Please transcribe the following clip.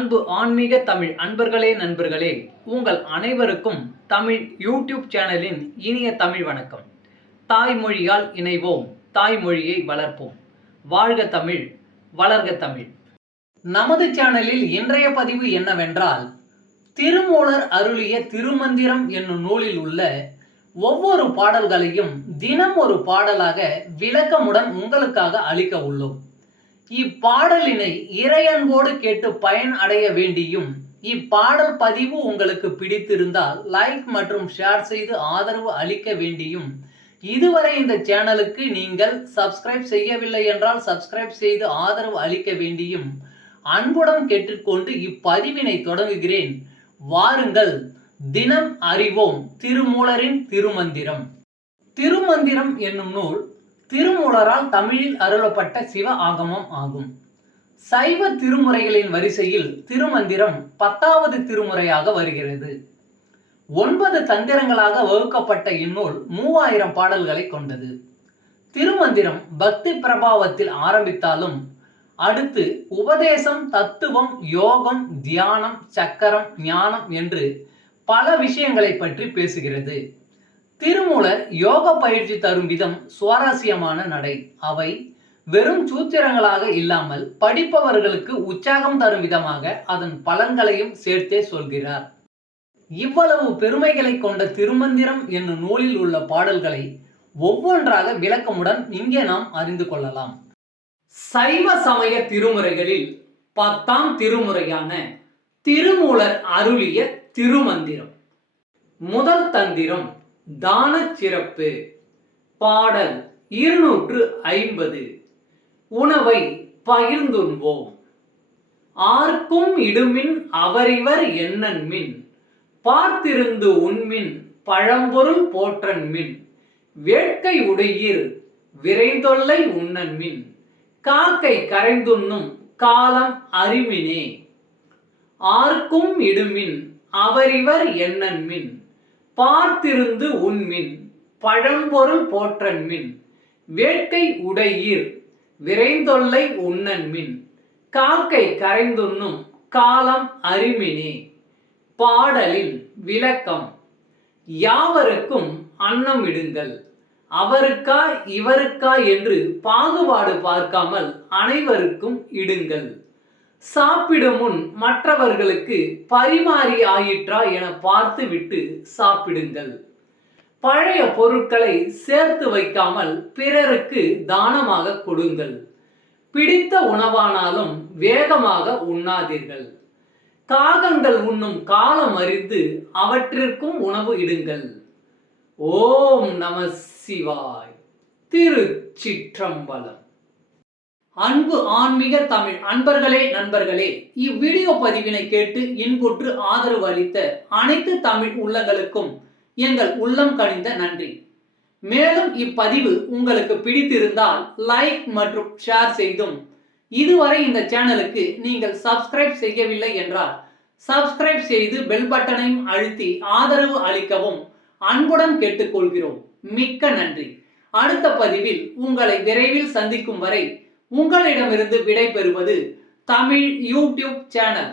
அன்பு ஆன்மீக தமிழ் அன்பர்களே நண்பர்களே, உங்கள் அனைவருக்கும் தமிழ் யூடியூப் சேனலின் இனிய தமிழ் வணக்கம். தாய்மொழியால் இணைவோம், தாய்மொழியை வளர்ப்போம். வாழ்க தமிழ், வளர்க தமிழ். நமது சேனலில் இன்றைய பதிவு என்னவென்றால், திருமூலர் அருளிய திருமந்திரம் என்னும் நூலில் உள்ள ஒவ்வொரு பாடல்களையும் தினம் ஒரு பாடலாக விளக்கமுடன் உங்களுக்காக அளிக்க உள்ளோம். இப்பாடலினை இறையன்போடு கேட்டு பயன் அடைய வேண்டியும், இப்பாடல் பதிவு உங்களுக்கு பிடித்திருந்தால் லைக் மற்றும் ஷேர் செய்து ஆதரவு அளிக்க வேண்டியும், இதுவரை இந்த சேனலுக்கு நீங்கள் சப்ஸ்கிரைப் செய்யவில்லை என்றால் சப்ஸ்கிரைப் செய்து ஆதரவு அளிக்க வேண்டியும் அன்புடன் கேட்டுக்கொண்டு இப்பதிவினை தொடங்குகிறேன். வாருங்கள், தினம் அறிவோம் திருமூலரின் திருமந்திரம். திருமந்திரம் என்னும் நூல் திருமூலரால் தமிழில் அருளப்பட்ட சிவ ஆகமம் ஆகும். சைவ திருமுறைகளின் வரிசையில் திருமந்திரம் 10வது திருமுறையாக வருகிறது. 9 தந்திரங்களாக வகுக்கப்பட்ட இந்நூல் 3000 பாடல்களை கொண்டது. திருமந்திரம் பக்தி பிரபாவத்தில் ஆரம்பித்தாலும் அடுத்து உபதேசம், தத்துவம், யோகம், தியானம், சக்கரம், ஞானம் என்று பல விஷயங்களை பற்றி பேசுகிறது. திருமூலர் யோக பயிற்சி தரும் விதம் சுவாரஸ்யமான நடை. அவை வெறும் சூத்திரங்களாக இல்லாமல் படிப்பவர்களுக்கு உற்சாகம் தரும் விதமாக அதன் பலன்களையும் சேர்த்தே சொல்கிறார். இவ்வளவு பெருமைகளை கொண்ட திருமந்திரம் என்னும் நூலில் உள்ள பாடல்களை ஒவ்வொன்றாக விளக்கமுடன் இங்கே நாம் அறிந்து கொள்ளலாம். சைவ சமய திருமுறைகளில் 10ஆம் திருமுறையான திருமூலர் அருளிய திருமந்திரம். முதல் தந்திரம் தான சிறப்பு. பாடல் 250. உணவை பகிர்ந்துண்போம். ஆர்க்கும் இடுமின் அவரிவர் எண்ணன்மின், பார்த்திருந்து உண்மின் பழம்பொருள் போற்றன்மின், வேட்கை உடையீர் விரைந்தொல்லை உண்ணன்மின், காக்கை கரைந்துண்ணும் காலம் அறிமினே. ஆர்க்கும் இடுமின் அவரிவர் எண்ணன்மின், பார்த்திருந்து உண்மின் பழம்பொருள் போற்றன்மின், வேட்கை உடையீர் விரைந்தொல்லை உண்ணன்மின், காக்கை கரைந்துண்ணும் காலம் அறிமினே. பாடலின் விளக்கம். யாவருக்கும் அன்னம் இடுங்கள், அவருக்கா இவருக்கா என்று பாகுபாடு பார்க்காமல் அனைவருக்கும் இடுங்கள். சாப்பிடும் முன் மற்றவர்களுக்கு பரிமாறி ஆயிற்றா என பார்த்து விட்டு சாப்பிடுங்கள். பழைய பொருட்களை சேர்த்து வைக்காமல் பிறருக்கு தானமாக கொடுங்கள். பிடித்த உணவானாலும் வேகமாக உண்ணாதீர்கள். காகங்கள் உண்ணும் காலம் அறிந்து அவற்றிற்கும் உணவு இடுங்கள். ஓம் நம சிவாய். திருச்சிற்றம்பலம். அன்பு ஆன்மீக தமிழ் அன்பர்களே நண்பர்களே, இவ்வீடியோ பதிவினை கேட்டு இன்புற்று ஆதரவு அளித்த அனைத்து தமிழ் உள்ளங்களுக்கும் எங்கள் உள்ளம் கனிந்த நன்றி. மேலும் இப்பதிவு உங்களுக்கு பிடித்திருந்தால் லைக் மற்றும் ஷேர் செய்தும், இதுவரை இந்த சேனலுக்கு நீங்கள் சப்ஸ்கிரைப் செய்யவில்லை என்றால் சப்ஸ்கிரைப் செய்து பெல் பட்டனையும் அழுத்தி ஆதரவு அளிக்கவும் அன்புடன் கேட்டுக்கொள்கிறோம். மிக்க நன்றி. அடுத்த பதிவில் உங்களை விரைவில் சந்திக்கும் வரை உங்களிடமிருந்து விடை பெறுவது தமிழ் யூடியூப் சேனல்.